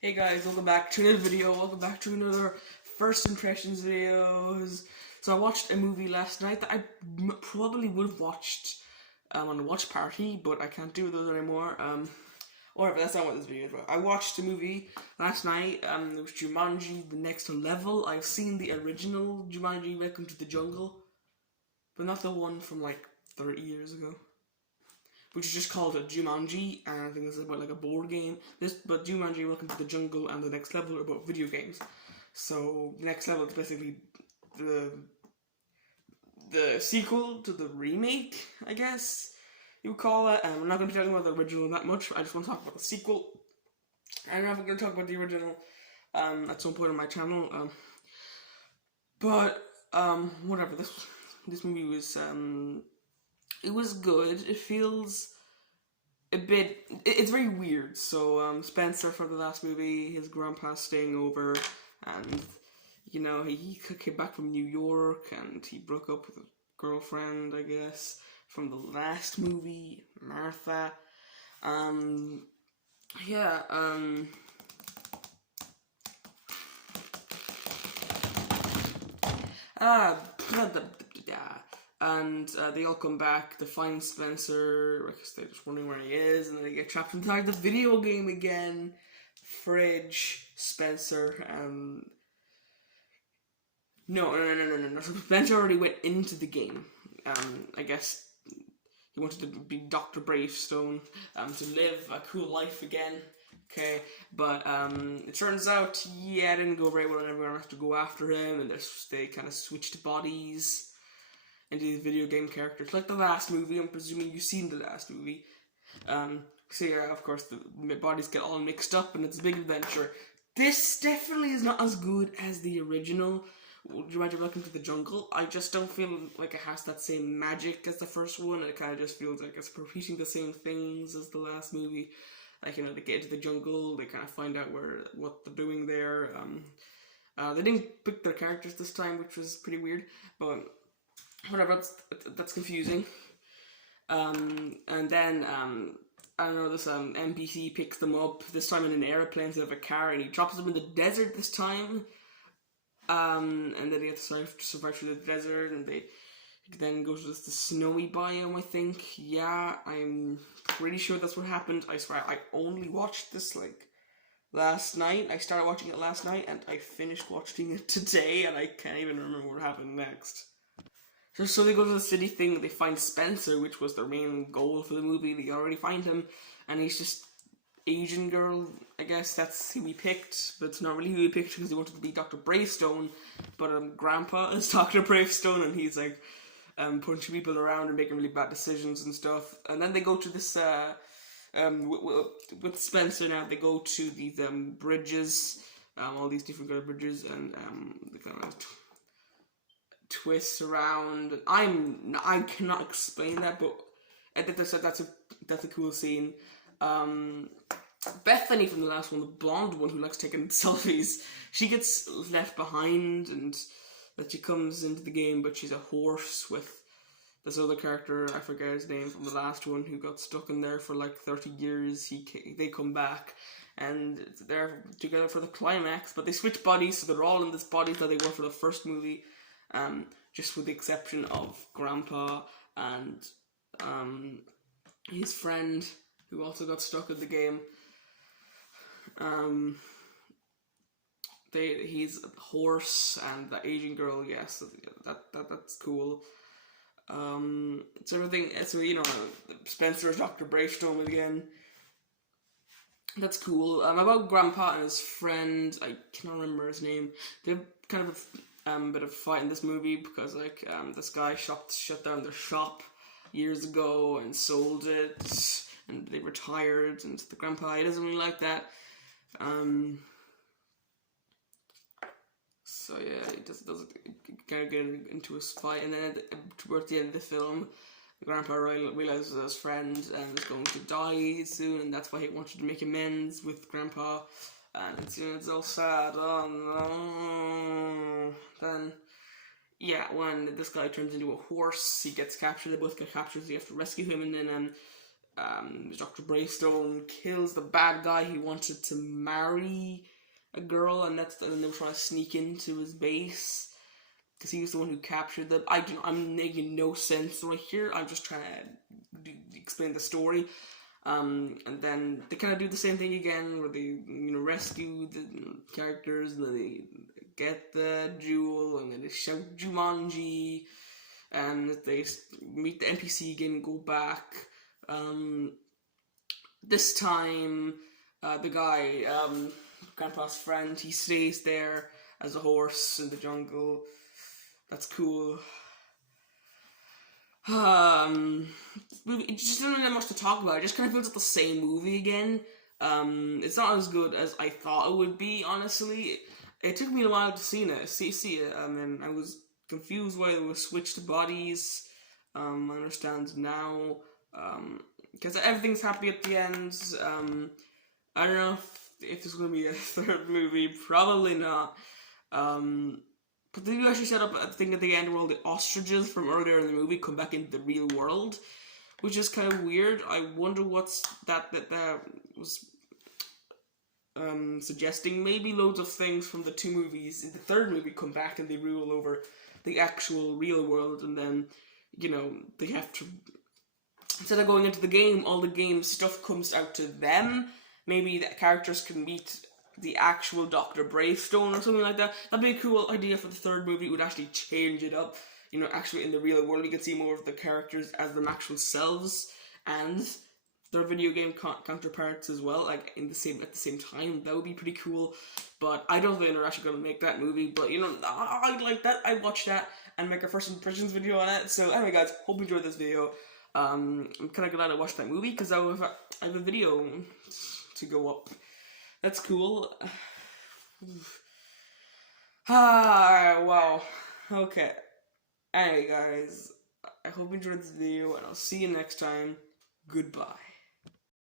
Hey guys, welcome back to another video. Welcome back to another first impressions videos. So I watched a movie last night that I probably would have watched on a watch party, but I can't do those anymore. Whatever, that's not what this video is about. I watched a movie last night. It was Jumanji: The Next Level. I've seen the original Jumanji: Welcome to the Jungle, but not the one from like 30 years ago, which is just called a Jumanji, and I think it's about like a board game. But Jumanji: Welcome to the Jungle and The Next Level are about video games. So the Next Level is basically the sequel to the remake, I guess you would call it. I'm not going to be talking about the original that much. I just want to talk about the sequel. I'm not going to talk about the original at some point on my channel. But whatever. This movie was it was good. It feels a bit. It's very weird. So Spencer from the last movie, his grandpa's staying over, and he came back from New York, and he broke up with a girlfriend, I guess, from the last movie, Martha. Yeah. Ah. And they all come back to find Spencer because they're just wondering where he is, and then they get trapped inside the video game again. Fridge, Spencer, No. Spencer already went into the game. I guess he wanted to be Dr. Bravestone, to live a cool life again. Okay, but it turns out, it didn't go very well, and everyone has to go after him, and they kind of switched bodies into these video game characters, like the last movie. I'm presuming you've seen the last movie. So yeah, of course, the bodies get all mixed up, and it's a big adventure. This definitely is not as good as the original Jumanji: Welcome to the Jungle. I just don't feel like it has that same magic as the first one. It kind of just feels like it's repeating the same things as the last movie. Like, they get into the jungle, they kind of find out what they're doing there. They didn't pick their characters this time, which was pretty weird, but whatever, that's confusing. And then, I don't know, this NPC picks them up, this time in an airplane instead of a car, and he drops them in the desert this time. And then they have to survive through the desert, and they then go to the snowy biome, I think. Yeah, I'm pretty sure that's what happened. I swear, I only watched this, last night. I started watching it last night, and I finished watching it today, and I can't even remember what happened next. So they go to the city thing, they find Spencer, which was their main goal for the movie. They already find him, and he's just Asian girl, I guess that's who we picked, but it's not really who we picked because he wanted to be Dr. Bravestone, but Grandpa is Dr. Bravestone, and he's punching people around and making really bad decisions and stuff. And then they go to this with Spencer. Now they go to these bridges, all these different kind of bridges, and they kind of twists around. I cannot explain that, but I think that's a cool scene. Bethany from the last one, the blonde one who likes taking selfies, she gets left behind, and that she comes into the game, but she's a horse with this other character, I forget his name, from the last one, who got stuck in there for 30 years. They come back, and they're together for the climax, but they switch bodies, so they're all in this body that they were for the first movie, just with the exception of Grandpa and his friend, who also got stuck in the game. He's a horse, and the Asian girl, yes, that's cool. It's everything. So Spencer is Dr. Bravestone again. That's cool. About Grandpa and his friend, I can't remember his name. They have kind of a bit of a fight in this movie because this guy shut down their shop years ago and sold it, and they retired, and the grandpa, he doesn't really like that. So yeah, he doesn't kind of get into a fight, and then towards the end of the film, the grandpa realizes his friend is going to die soon, and that's why he wanted to make amends with Grandpa, and it's all sad. Oh no. Then when this guy turns into a horse, he gets captured. They both get captured, so you have to rescue him, and then Dr. Bravestone kills the bad guy. He wanted to marry a girl, and they were trying to sneak into his base because he was the one who captured them. I'm making no sense right here. I'm just trying to explain the story. And then they kind of do the same thing again, where they rescue the characters, and then they get the jewel, and then they shout Jumanji, and they meet the NPC again and go back. This time, the guy, Grandpa's friend, he stays there as a horse in the jungle. That's cool. It just doesn't have much to talk about. It just kind of feels like the same movie again. It's not as good as I thought it would be, honestly. It took me a while to see it, and I was confused why they were switched bodies. I understand now, because everything's happy at the end. I don't know if there's going to be a third movie. Probably not. But they do actually set up a thing at the end where all the ostriches from earlier in the movie come back into the real world, which is kind of weird. I wonder what's that was suggesting. Maybe loads of things from the two movies in the third movie come back and they rule over the actual real world, and then they have to, instead of going into the game, all the game stuff comes out to them. Maybe the characters can meet the actual Dr. Bravestone or something like that. That'd be a cool idea for the third movie. It would actually change it up. Actually in the real world, you can see more of the characters as them actual selves and their video game counterparts as well, like at the same time. That would be pretty cool. But I don't think they're actually going to make that movie. But I'd like that. I'd watch that and make a first impressions video on it. So anyway, guys, hope you enjoyed this video. I'm kind of glad I watched that movie because I have a video to go up. That's cool. Wow. Okay. Anyway, guys, I hope you enjoyed this video, and I'll see you next time. Goodbye.